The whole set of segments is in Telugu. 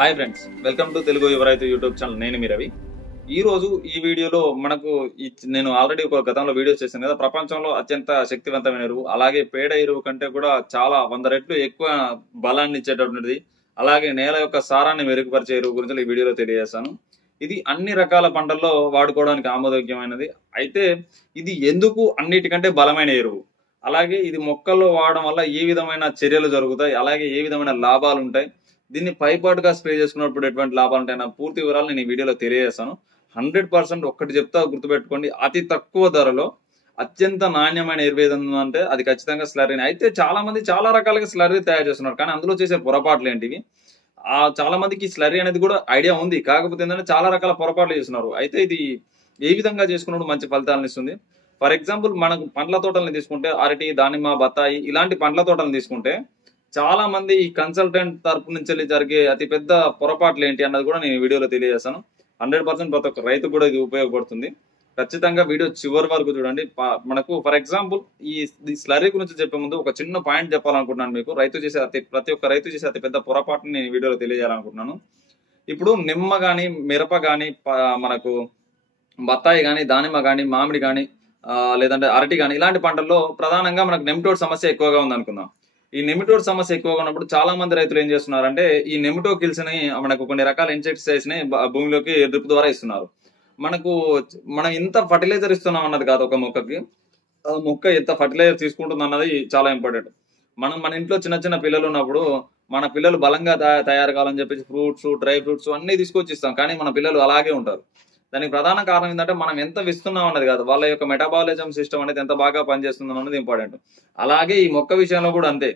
Hi friends, welcome to Telugu యువ రైతు యూట్యూబ్ ఛానల్. నేను మీ రవి. ఈ రోజు ఈ వీడియోలో మనకు నేను ఆల్రెడీ ఒక గతంలో వీడియోస్ చేశాను కదా, ప్రపంచంలో అత్యంత శక్తివంతమైన ఎరువు, అలాగే పేడ ఎరువు కంటే కూడా చాలా 100 రెట్లు ఎక్కువ బలాన్ని ఇచ్చేటటువంటిది, అలాగే నేల యొక్క సారాన్ని మెరుగుపరిచే ఎరువు గురించి ఈ వీడియోలో తెలియజేస్తాను. ఇది అన్ని రకాల పంటల్లో వాడుకోవడానికి ఆమోదయోగ్యమైనది. అయితే ఇది ఎందుకు అన్నిటికంటే బలమైన ఎరువు, అలాగే ఇది మొక్కల్లో వాడడం వల్ల ఏ విధమైన చర్యలు జరుగుతాయి, అలాగే ఏ విధమైన లాభాలు ఉంటాయి, దీన్ని పైపాటుగా స్ప్రే చేసుకున్నప్పుడు ఎటువంటి లాభాలు ఉంటాయి, నా పూర్తి వివరాలు నేను ఈ వీడియోలో తెలియజేస్తాను. 100% ఒక్కటి చెప్తా, గుర్తుపెట్టుకోండి. అతి తక్కువ ధరలో అత్యంత నాణ్యమైన ఎరువు ఏదైనా అంటే అది ఖచ్చితంగా స్లర్రీని. అయితే చాలా మంది చాలా రకాలుగా స్లర్రీ తయారు చేస్తున్నారు, కానీ అందులో చేసే పొరపాట్లు ఏంటివి, చాలా మందికి స్లర్రీ అనేది కూడా ఐడియా ఉంది, కాకపోతే ఏంటంటే చాలా రకాల పొరపాట్లు చేస్తున్నారు. అయితే ఇది ఏ విధంగా చేసుకున్నప్పుడు మంచి ఫలితాలను ఇస్తుంది. ఫర్ ఎగ్జాంపుల్, మనకు పండ్ల తోటలను తీసుకుంటే అరటి, దానిమ్మ, బత్తాయి ఇలాంటి పండ్ల తోటలను తీసుకుంటే చాలా మంది ఈ కన్సల్టెంట్ తరపు నుంచి జరిగే అతిపెద్ద పొరపాట్లు ఏంటి అన్నది కూడా నేను వీడియోలో తెలియజేస్తాను. 100% ప్రతి ఒక్క రైతు కూడా ఇది ఉపయోగపడుతుంది. ఖచ్చితంగా వీడియో చివరి వరకు చూడండి. మనకు ఫర్ ఎగ్జాంపుల్ ఈ స్లర్రీ గురించి చెప్పే ముందు ఒక చిన్న పాయింట్ చెప్పాలనుకుంటున్నాను మీకు. ప్రతి ఒక్క రైతు చేసే అతి పెద్ద పొరపాటుని నేను వీడియోలో తెలియజేయాలనుకుంటున్నాను. ఇప్పుడు నిమ్మ గాని, మిరప గాని, మనకు బత్తాయి గాని, దానిమ్మ గాని, మామిడి గాని, లేదంటే అరటి గాని ఇలాంటి పంటల్లో ప్రధానంగా మనకు నెమటోడ్ సమస్య ఎక్కువగా ఉంది అనుకుందాం. ఈ నెమటోడ్ సమస్య ఎక్కువగా ఉన్నప్పుడు చాలా మంది రైతులు ఏం చేస్తున్నారంటే ఈ నెమటో కిల్స్ ని, మనకు కొన్ని రకాల ఇన్సెక్టిసైడ్స్ ని భూమిలోకి డ్రిప్ ద్వారా ఇస్తున్నారు. మనం ఎంత ఫర్టిలైజర్ ఇస్తున్నాం అన్నది కాదు ఒక మొక్కకి, ఆ మొక్క ఎంత ఫర్టిలైజర్ తీసుకుంటుంది అన్నది చాలా ఇంపార్టెంట్. మన ఇంట్లో చిన్న చిన్న పిల్లలు ఉన్నప్పుడు మన పిల్లలు బలంగా తయారు కావాలని చెప్పేసి ఫ్రూట్స్, డ్రై ఫ్రూట్స్ అన్ని తీసుకొచ్చి ఇస్తాం, కానీ మన పిల్లలు అలాగే ఉంటారు. దానికి ప్రధాన కారణం ఏంటంటే మనం ఎంత ఇస్తున్నాం అన్నది కాదు, వాళ్ళ యొక్క మెటాబాలిజం సిస్టమ్ అనేది ఎంత బాగా పనిచేస్తుంది అన్నది ఇంపార్టెంట్. అలాగే ఈ మొక్క విషయంలో కూడా అంతే.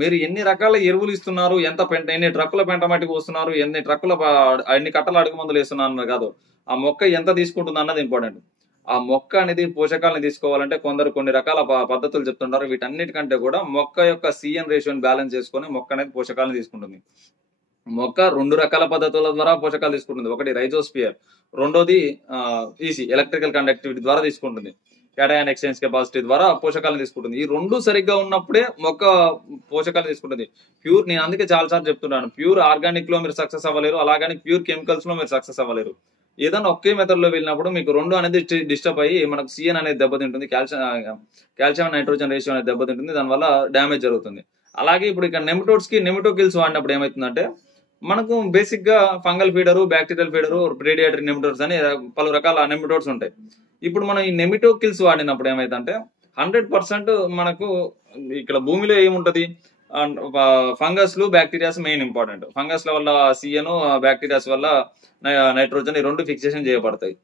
మీరు ఎన్ని రకాల ఎరువులు ఇస్తున్నారు, ఎన్ని ట్రక్కుల పెంట మట్టికి వస్తున్నారు, ఎన్ని కట్టల అడుగు మందులు వేస్తున్నారు అన్నది కాదు, ఆ మొక్క ఎంత తీసుకుంటుంది అన్నది ఇంపార్టెంట్. ఆ మొక్క అనేది పోషకాలను తీసుకోవాలంటే కొన్ని రకాల పద్ధతులు చెప్తుంటారు. వీటన్నిటికంటే కూడా మొక్క యొక్క CN రేషియోని బ్యాలెన్స్ చేసుకొని మొక్క అనేది పోషకాలను తీసుకుంటుంది. మొక్క 2 రకాల పద్ధతుల ద్వారా పోషకాలు తీసుకుంటుంది. ఒకటి రైజోస్పియర్, రెండోది ఎలక్ట్రికల్ కండక్టివిటీ ద్వారా తీసుకుంటుంది, క్యాటయాన్ ఎక్స్చేంజ్ కెపాసిటీ ద్వారా పోషకాలను తీసుకుంటుంది. ఈ 2 సరిగ్గా ఉన్నప్పుడే మొక్క పోషకాలు తీసుకుంటుంది. నేను అందుకే చాలా సార్లు చెప్తున్నాను, ప్యూర్ ఆర్గానిక్ లో మీరు సక్సెస్ అవ్వలేరు, అలాగని ప్యూర్ కెమికల్స్ లో మీరు సక్సెస్ అవ్వలేరు. ఏదైనా ఒకే మెథడ్ లో వెళ్ళినప్పుడు మీకు 2 అనేది డిస్టర్బ్ అయ్యి మనకు CN అనేది దెబ్బతింటుంది, కాల్షియం నైట్రోజన్ రేషియో అనేది దెబ్బతింటుంది, దానివల్ల డ్యామేజ్ జరుగుతుంది. అలాగే ఇప్పుడు ఇక్కడ నెమటో కిల్స్ వాడినప్పుడు ఏమవుతుందంటే మనకు బేసిక్ గా fungal feeder, bacterial feeder, predatory nematodes అని పలు రకాల నెమటోడ్స్ ఉంటాయి. ఇప్పుడు మనం ఈ నెమటో కిల్స్ వాడినప్పుడు ఏమైందంటే 100% మనకు ఇక్కడ భూమిలో ఏముంటది, ఫంగస్ లు, బ్యాక్టీరియాస్ మెయిన్ ఇంపార్టెంట్. ఫంగస్ వల్ల CN, బ్యాక్టీరియాస్ వల్ల నైట్రోజన్, ఈ 2 ఫిక్సేషన్ చేయబడతాయి.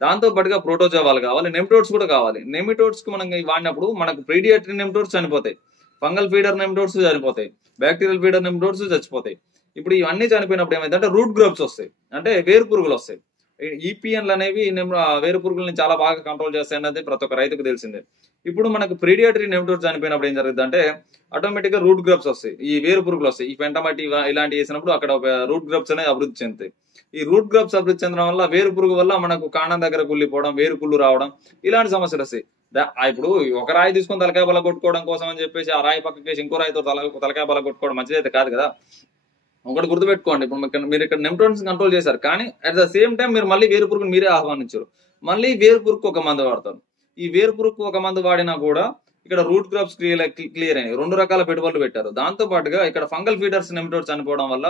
దాంతో పాటుగా ప్రోటోజోవాలు కావాలి, నెమటోడ్స్ కూడా కావాలి. నెమటోడ్స్ కి మనం వాడినప్పుడు మనకు ప్రీడియేటరీ నెమటోడ్స్ చనిపోతాయి, ఫంగల్ ఫీడర్ నెమటోడ్స్ చనిపోతాయి, బ్యాక్టీరియల్ ఫీడర్ నెమటోడ్స్ చచ్చిపోతాయి. ఇప్పుడు ఇవన్నీ చనిపోయినప్పుడు ఏమైందంటే రూట్ గ్రబ్స్ వస్తాయి, అంటే వేరు పురుగులు వస్తాయి. EPNలు అనేవి వేరు పురుగుల్ని చాలా బాగా కంట్రోల్ చేస్తాయి అన్నది ప్రతి ఒక్క రైతుకు తెలిసిందే. ఇప్పుడు మనకు ప్రీడియేటరీ నెమటోడ్స్ చనిపోయినప్పుడు ఏం జరుగుతుంది అంటే ఆటోమేటిక్ గా రూట్ గ్రబ్స్ వస్తాయి, ఈ వేరు పురుగులు వస్తాయి. ఈ పెంటమట్టి ఇలాంటి వేసినప్పుడు అక్కడ రూట్ గ్రబ్స్ అనేవి అభివృద్ధి చెందుతాయి. ఈ రూట్ గ్రబ్స్ అభివృద్ధి చెందడం వల్ల వేరు పురుగు వల్ల మనకు కాండం దగ్గర కుళ్ళిపోవడం, వేరు కుళ్ళు రావడం, ఇలాంటి సమస్యలు వస్తాయి. ఇప్పుడు ఒక రాయి తీసుకొని తలకాయ బల కొట్టుకోవడం కోసం అని చెప్పేసి ఆ రాయి పక్కకేసి ఇంకో రాయితో తలకాయ బల కొట్టుకోవడం మంచిదైతే కాదు కదా. ఒకటి గుర్తుపెట్టుకోండి, ఇప్పుడు మీరు ఇక్కడ నెమటోడ్స్ కంట్రోల్ చేశారు, కానీ అట్ ద సేమ్ టైం మీరు మళ్ళీ వేరు పురుగుని మీరే ఆహ్వానించారు, మళ్ళీ వేరు పురుగుకు ఒక మందు వాడతారు. ఈ వేరు పురుగుకు ఒక మందు వాడినా కూడా ఇక్కడ రూట్ క్రాప్స్ క్లియర్ అయినాయి. 2 రకాల పెట్టుబడులు పెట్టారు. దాంతో పాటుగా ఇక్కడ ఫంగల్ ఫీడర్స్ నెమటోడ్స్ చనిపోవడం వల్ల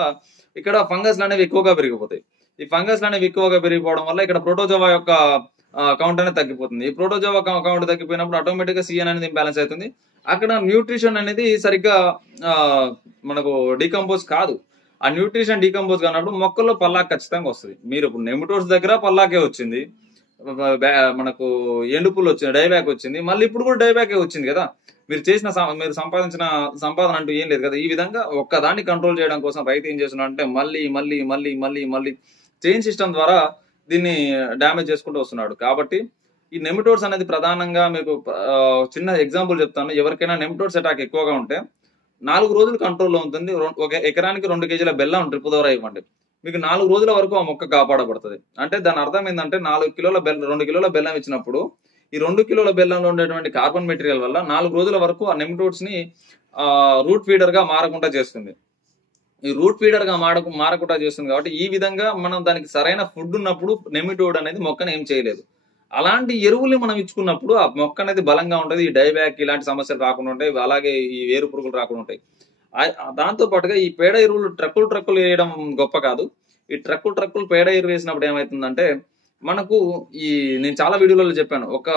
ఇక్కడ ఫంగస్లు అనేవి ఎక్కువగా పెరిగిపోతాయి. ఈ ఫంగస్లు అనేవి ఎక్కువగా పెరిగిపోవడం వల్ల ఇక్కడ ప్రోటోజోవా యొక్క కౌంట్ అనేది తగ్గిపోతుంది. ఈ ప్రోటోజోవా కౌంట్ తగ్గిపోయినప్పుడు ఆటోమేటిక్ గా CN అనేది ఇంబ్యాలెన్స్ అవుతుంది. అక్కడ న్యూట్రిషన్ అనేది సరిగ్గా మనకు డీకంపోజ్ కాదు. ఆ న్యూట్రిషన్ డీకంపోజ్ కానప్పుడు మొక్కల్లో పల్లాక్ ఖచ్చితంగా వస్తుంది. మీరు ఇప్పుడు నెమటోడ్స్ దగ్గర పల్లాకే వచ్చింది, మనకు ఎండుపులు వచ్చింది, డైబ్యాక్ వచ్చింది, మళ్ళీ ఇప్పుడు కూడా డైబ్యాకే వచ్చింది కదా. మీరు సంపాదించిన సంపాదన అంటూ ఏం లేదు కదా. ఈ విధంగా ఒక్కదాన్ని కంట్రోల్ చేయడం కోసం రైతు ఏం చేస్తున్నాడు అంటే మళ్ళీ మళ్ళీ మళ్ళీ మళ్ళీ మళ్ళీ చైన్ సిస్టమ్ ద్వారా దీన్ని డ్యామేజ్ చేసుకుంటూ వస్తున్నాడు. కాబట్టి ఈ నెమటోడ్స్ అనేది ప్రధానంగా మీకు చిన్న ఎగ్జాంపుల్ చెప్తాను. ఎవరికైనా నెమటోడ్స్ అటాక్ ఎక్కువగా ఉంటే 4 రోజులు కంట్రోల్లో ఉంటుంది. ఒక ఎకరానికి 2 కేజీల బెల్లం డ్రిప్ ద్వారా ఇవ్వండి, మీకు 4 రోజుల వరకు ఆ మొక్క కాపాడబడుతుంది. అంటే దాని అర్థం ఏంటంటే 2 కిలోల బెల్లం ఇచ్చినప్పుడు ఈ 2 కిలోల బెల్లంలో ఉండేటువంటి కార్బన్ మెటీరియల్ వల్ల 4 రోజుల వరకు ఆ నెమటోడ్స్ ని రూట్ ఫీడర్ గా మారకుండా చేస్తుంది. ఈ రూట్ ఫీడర్ గా మారకుండా చేస్తుంది. కాబట్టి ఈ విధంగా మనం దానికి సరైన ఫుడ్ ఉన్నప్పుడు నెమిటోడ్ అనేది మొక్కను ఏం చేయలేదు. అలాంటి ఎరువుల్ని మనం ఇచ్చుకున్నప్పుడు ఆ మొక్క అనేది బలంగా ఉంటది. ఈ డైబ్యాక్ ఇలాంటి సమస్యలు రాకుండా ఉంటాయి. అలాగే ఈ వేరు పురుగులు రాకుండా ఉంటాయి. దాంతో పాటుగా ఈ పేడ ఎరువులు ట్రక్కులు వేయడం గొప్ప కాదు. ఈ ట్రక్కులు పేడ ఎరువు వేసినప్పుడు ఏమైతుందంటే మనకు ఈ నేను చాలా వీడియోలలో చెప్పాను. ఒక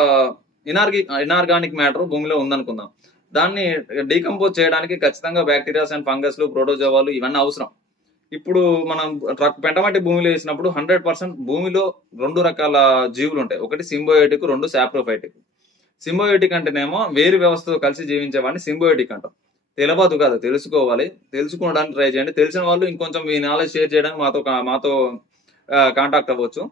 ఇనార్గానిక్ మ్యాటర్ భూమిలో ఉందనుకుందాం. దాన్ని డీకంపోజ్ చేయడానికి ఖచ్చితంగా బ్యాక్టీరియాస్ అండ్ ఫంగస్లు, ప్రోటోజోవాలు ఇవన్నీ అవసరం. ఇప్పుడు మనం పెంటమట్టి భూమిలో వేసినప్పుడు 100% భూమిలో 2 రకాల జీవులు ఉంటాయి. ఒకటి సింబయోటిక్, 2 సాప్రోఫైటిక్. సింబయోటిక్ అంటేనేమో వేరు వ్యవస్థతో కలిసి జీవించేవాడిని సింబయోటిక్ అంటాం. తెలవదు కాదు, తెలుసుకోవాలి. తెలుసుకోవడానికి ట్రై చేయండి. తెలిసిన వాళ్ళు ఇంకొంచెం ఈ నాలెడ్జ్ షేర్ చేయడానికి మాతో కాంటాక్ట్ అవ్వచ్చు.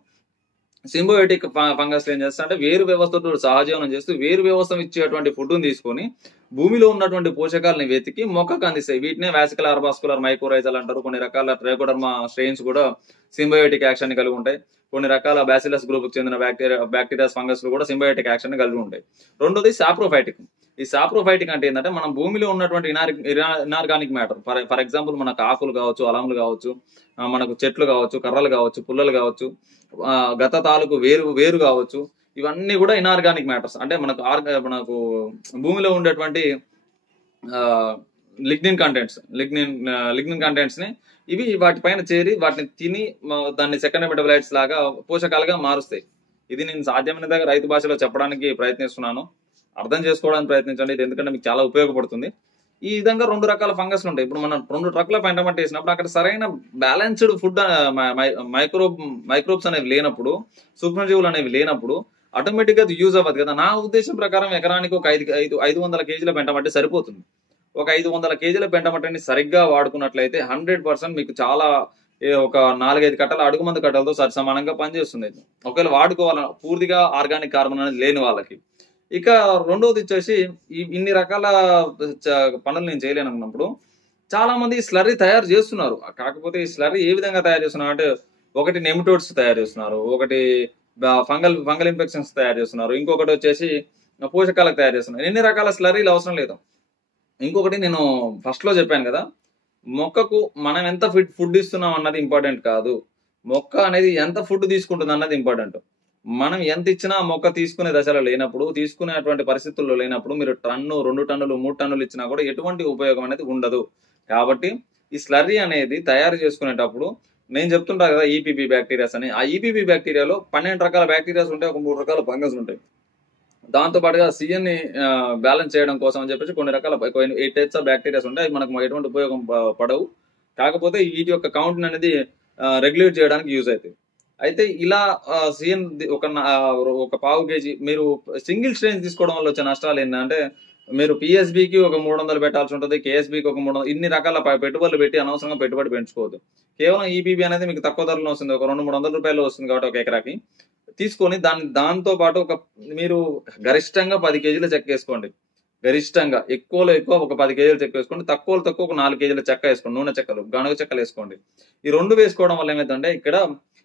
సింబయోటిక్ ఫంగస్ ఏం చేస్తా అంటే వేరు వ్యవస్థతో సహజీవనం చేస్తూ వేరు వ్యవస్థ ఇచ్చేటువంటి ఫుడ్ తీసుకొని భూమిలో ఉన్నటువంటి పోషకాలని వెతికి మొక్కకు అందిస్తాయి. వీటినే వాసికల్ ఆర్బాస్కులర్ మైకోరైజల్ అంటారు. కొన్ని రకాల ట్రైకోడర్మా స్ట్రెయిన్స్ కూడా సింబయోటిక్ యాక్షన్ కలిగి ఉంటాయి. కొన్ని రకాల బ్యాసిలస్ గ్రూప్ కి చెందిన బ్యాక్టీరియాస్ ఫంగస్ కూడా సింబయోటిక్ యాక్షన్ కలిగి ఉంటాయి. రెండోది సాప్రోఫైటిక్. ఈ సాప్రోఫైటిక్ అంటే ఏంటంటే మనం భూమిలో ఉన్నటువంటి ఇనార్గానిక్ మ్యాటర్, ఫర్ ఎగ్జాంపుల్ మనకు ఆకులు కావచ్చు, అలములు కావచ్చు, మనకు చెట్లు కావచ్చు, కర్రలు కావచ్చు, పుల్లలు కావచ్చు, గత తాలూకు వేరు కావచ్చు, ఇవన్నీ కూడా ఇనార్గానిక్ మ్యాటర్స్. అంటే మనకు భూమిలో ఉండేటువంటి లిగ్నిన్ కంటెంట్స్ ని ఇవి వాటిపైన చేరి వాటిని తిని దాన్ని సెకండరీ మెటబలైట్స్ లాగా పోషకాలుగా మారుస్తాయి. ఇది నేను సాధ్యమైన రైతు భాషలో చెప్పడానికి ప్రయత్నిస్తున్నాను. అర్థం చేసుకోవడానికి ప్రయత్నించండి. ఇది ఎందుకంటే మీకు చాలా ఉపయోగపడుతుంది. ఈ విధంగా 2 రకాల ఫంగస్లు ఉంటాయి. ఇప్పుడు మనం 2 ట్రక్ల పెంటమట్టి వేసినప్పుడు అక్కడ సరైన బ్యాలెన్స్డ్ ఫుడ్ మైక్రోబ్స్ అనేవి లేనప్పుడు, సూక్ష్మజీవులు అనేవి లేనప్పుడు ఆటోమేటిక్ గా అది యూజ్ అవ్వదు కదా. నా ఉద్దేశం ప్రకారం ఎకరానికి ఒక 500 కేజీల పెంటమట్టి సరిపోతుంది. ఒక 500 కేజీల పెంటమట్టిని సరిగ్గా వాడుకున్నట్లయితే 100% మీకు చాలా ఒక 4-5 కట్టల అడుగుమంది కట్టలతో సమానంగా పనిచేస్తుంది. ఒకవేళ వాడుకోవాలన్న పూర్తిగా ఆర్గానిక్ కార్బన్ అనేది లేని వాళ్ళకి. ఇక రెండోది వచ్చేసి ఇన్ని రకాల పనులు నేను చేయలేను అన్నప్పుడు చాలా మంది స్లర్రీ తయారు చేస్తున్నారు. కాకపోతే ఈ స్లర్రీ ఏ విధంగా తయారు చేస్తున్నారు అంటే ఒకటి నెమిటోడ్స్ తయారు చేస్తున్నారు, ఒకటి ఫంగల్ ఇన్ఫెక్షన్స్ తయారు చేస్తున్నారు, ఇంకొకటి వచ్చేసి పోషకాలకు తయారు చేస్తున్నారు. ఎన్ని రకాల స్లర్రీలు అవసరం లేదు. ఇంకొకటి నేను ఫస్ట్ లో చెప్పాను కదా, మొక్కకు మనం ఎంత ఫుడ్ ఇస్తున్నాం అన్నది ఇంపార్టెంట్ కాదు. మొక్క అనేది ఎంత ఫుడ్ తీసుకుంటుంది అన్నది ఇంపార్టెంట్. మనం ఎంత ఇచ్చినా మొక్క తీసుకునే దశలో లేనప్పుడు, తీసుకునేటువంటి పరిస్థితుల్లో లేనప్పుడు మీరు టన్ను, 2 టన్నులు, 3 టన్నులు ఇచ్చినా కూడా ఎటువంటి ఉపయోగం అనేది ఉండదు. కాబట్టి ఈ స్లర్రీ అనేది తయారు చేసుకునేటప్పుడు నేను చెప్తుంటా కదా ఈపీపీ బ్యాక్టీరియాస్ అని. ఆ ఈపీపీ బ్యాక్టీరియాలో 12 రకాల బ్యాక్టీరియాస్ ఉంటాయి, ఒక 3 రకాల ఫంగస్ ఉంటాయి. దాంతో పాటుగా సిఎన్ ని బ్యాలెన్స్ చేయడం కోసం అని చెప్పేసి కొన్ని రకాల 8 టైప్స్ ఆఫ్ బ్యాక్టీరియాస్ ఉంటాయి. మనకు ఎటువంటి ఉపయోగం పడవు. కాకపోతే వీటి యొక్క కౌంట్ అనేది రెగ్యులేట్ చేయడానికి యూజ్ అవుతాయి. అయితే ఇలా సిఎన్ ఒక పావు కేజీ మీరు సింగిల్ స్ట్రెయిన్ తీసుకోవడం వల్ల వచ్చే నష్టాలు ఏంటంటే మీరు పిఎస్బికి ఒక 300 పెట్టాల్సి ఉంటుంది, కేఎస్బికి ఒక 300, ఇన్ని రకాల పెట్టుబడులు పెట్టి అనవసరంగా పెట్టుబడి పెంచుకోవద్దు. కేవలం ఈపీబీ అనేది మీకు తక్కువ ధరలో వస్తుంది, ఒక 200-300 రూపాయలు వస్తుంది కాబట్టి ఒక ఎకరాకి తీసుకొని దాంతో పాటు మీరు గరిష్టంగా 10 కేజీల చెక్క వేసుకోండి. గరిష్టంగా ఎక్కువలో ఎక్కువ ఒక 10 కేజీల చెక్క వేసుకోండి, తక్కువలో తక్కువ ఒక 4 కేజీల చెక్క వేసుకోండి. నూనె చెక్కలు, గణక చెక్కలు వేసుకోండి. ఈ 2 వేసుకోవడం వల్ల ఏమైందంటే ఇక్కడ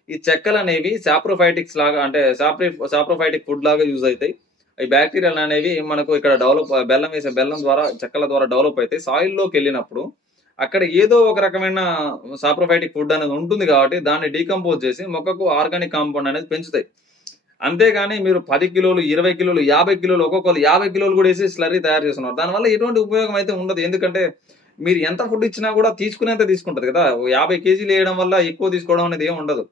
ఈ చెక్కలు అనేవి సాప్రోఫైటిక్స్ లాగా, అంటే సాప్రోఫైటిక్ ఫుడ్ లాగా యూజ్ అవుతాయి. ఈ బ్యాక్టీరియాలు అనేవి మనకు ఇక్కడ బెల్లం ద్వారా చెక్కల ద్వారా డెవలప్ అవుతాయి. సాయిల్ లోకి వెళ్ళినప్పుడు అక్కడ ఏదో ఒక రకమైన సాప్రోఫైటిక్ ఫుడ్ అనేది ఉంటుంది కాబట్టి దాన్ని డీకంపోజ్ చేసి మొక్కకు ఆర్గానిక్ కాంపౌండ్ అనేది పెంచుతాయి. అంతేగాని మీరు 10 కిలోలు, 20 కిలోలు, 50 కిలోలు, ఒక్కొక్కరు 50 కిలోలు కూడా వేసి స్లర్రీ తయారు చేస్తున్నారు. దానివల్ల ఎటువంటి ఉపయోగం అయితే ఉండదు. ఎందుకంటే మీరు ఎంత ఫుడ్ ఇచ్చినా కూడా తీసుకునేంత తీసుకుంటది కదా. 50 కేజీలు వేయడం వల్ల ఎక్కువ తీసుకోవడం అనేది ఏమి ఉండదు.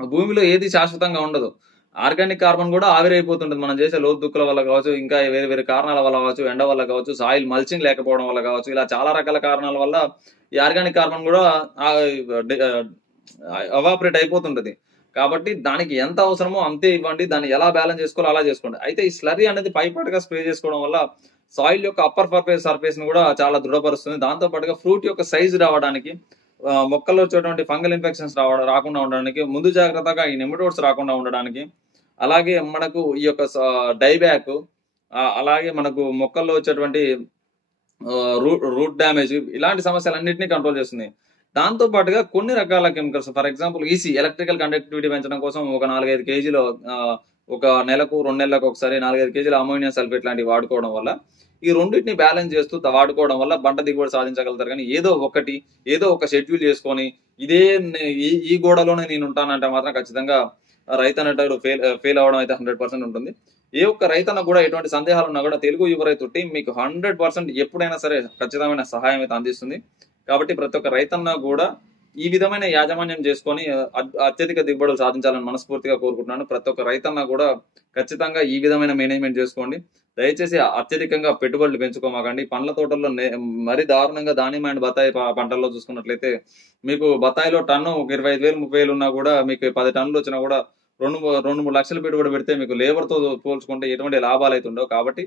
భూమిలో ఏది శాశ్వతంగా ఉండదు. ఆర్గానిక్ కార్బన్ కూడా ఆవిరైపోతుంటుంది మనం చేసే లోతుదుక్కుల వల్ల కావచ్చు, ఇంకా వేరే వేరే కారణాల వల్ల కావచ్చు, ఎండ వల్ల కావచ్చు, సాయిల్ మల్చింగ్ లేకపోవడం వల్ల కావచ్చు, ఇలా చాలా రకాల కారణాల వల్ల ఈ ఆర్గానిక్ కార్బన్ కూడా ఎవాపరేట్ అయిపోతుంటది. కాబట్టి దానికి ఎంత అవసరమో అంతే ఇవ్వండి. దాన్ని ఎలా బ్యాలెన్స్ చేసుకోవాలో అలా చేసుకోండి. అయితే ఈ స్లర్రీ అనేది పైపాటుగా స్ప్రే చేసుకోవడం వల్ల సాయిల్ యొక్క అప్పర్ సర్ఫేస్ ను కూడా చాలా దృఢపరుస్తుంది. దాంతో పాటుగా ఫ్రూట్ యొక్క సైజు రావడానికి, మొక్కల్లో వచ్చేటువంటి ఫంగల్ ఇన్ఫెక్షన్స్ రాకుండా ఉండడానికి, ముందు జాగ్రత్తగా ఈ నెమటోడ్స్ రాకుండా ఉండడానికి, అలాగే మనకు ఈ యొక్క డైబ్యాక్, అలాగే మనకు మొక్కల్లో వచ్చేటువంటి రూట్ డ్యామేజ్, ఇలాంటి సమస్యలన్నింటినీ కంట్రోల్ చేస్తుంది. దాంతో పాటుగా కొన్ని రకాల chemicals, for example EC electrical conductivity పెంచడం కోసం ఒక 4-5 కేజీలు ఒక నెలకు 2 నెలలకు ఒకసారి 4-5 కేజీల అమోనియం సల్ఫేట్ లాంటివి వాడుకోవడం వల్ల ఈ రెండింటిని బ్యాలెన్స్ చేస్తూ వాడుకోవడం వల్ల పంట దిగుబడి సాధించగలుగుతారు. కానీ ఏదో ఒక షెడ్యూల్ చేసుకొని ఇదే ఈ గోడలోనే నేను ఉంటానంటే మాత్రం ఖచ్చితంగా రైతు అనేటాడు ఫెయిల్ అవ్వడం అయితే 100% ఉంటుంది. ఏ ఒక్క రైతన్న కూడా ఎటువంటి సందేహాలు ఉన్నా కూడా తెలుగు యువ రైతు టీం మీకు 100% ఎప్పుడైనా సరే ఖచ్చితమైన సహాయం అయితే అందిస్తుంది. కాబట్టి ప్రతి ఒక్క రైతన్న కూడా ఈ విధమైన యాజమాన్యం చేసుకొని అత్యధిక దిగుబడులు సాధించాలని మనస్ఫూర్తిగా కోరుకుంటున్నాను. ప్రతి ఒక్క రైతన్న కూడా ఖచ్చితంగా ఈ విధమైన మేనేజ్మెంట్ చేసుకోండి. దయచేసి అత్యధికంగా పెట్టుబడులు పెంచుకోమాకండి. పండ్ల తోటల్లో మరీ దారుణంగా దానిమ్మ అండ్ బత్తాయి పంటల్లో చూసుకున్నట్లయితే మీకు బత్తాయిలో టన్ను 25,000 30,000 ఉన్నా కూడా మీకు 10 టన్నులు వచ్చినా కూడా 2-3 లక్షలు పెట్టుబడి పెడితే మీకు లేబర్తో పోల్చుకుంటే ఎటువంటి లాభాలు అయితే ఉండవు. కాబట్టి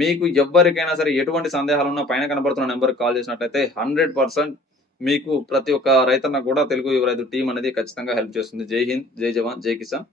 మీకు ఎవ్వరికైనా సరే ఎటువంటి సందేహాలు ఉన్నా పైన కనబడుతున్న నెంబర్కి కాల్ చేసినట్లయితే 100% మీకు ప్రతి ఒక్క రైతన్న కూడా తెలుగు యువ రైతు టీం అనేది ఖచ్చితంగా హెల్ప్ చేస్తుంది. జై హింద్, జై జవాన్, జై కిసాన్.